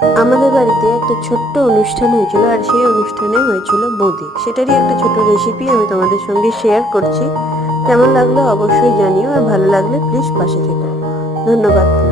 আমাদের বাড়িতে একটা ছোট্ট অনুষ্ঠান হয়েছিল, আর সেই অনুষ্ঠানে হয়েছিল বৌদি। সেটারই একটা ছোট রেসিপি আমি তোমাদের সঙ্গে শেয়ার করছি। কেমন লাগলো অবশ্যই জানিও, আর ভালো লাগলে প্লিজ পাশে থেকো। ধন্যবাদ।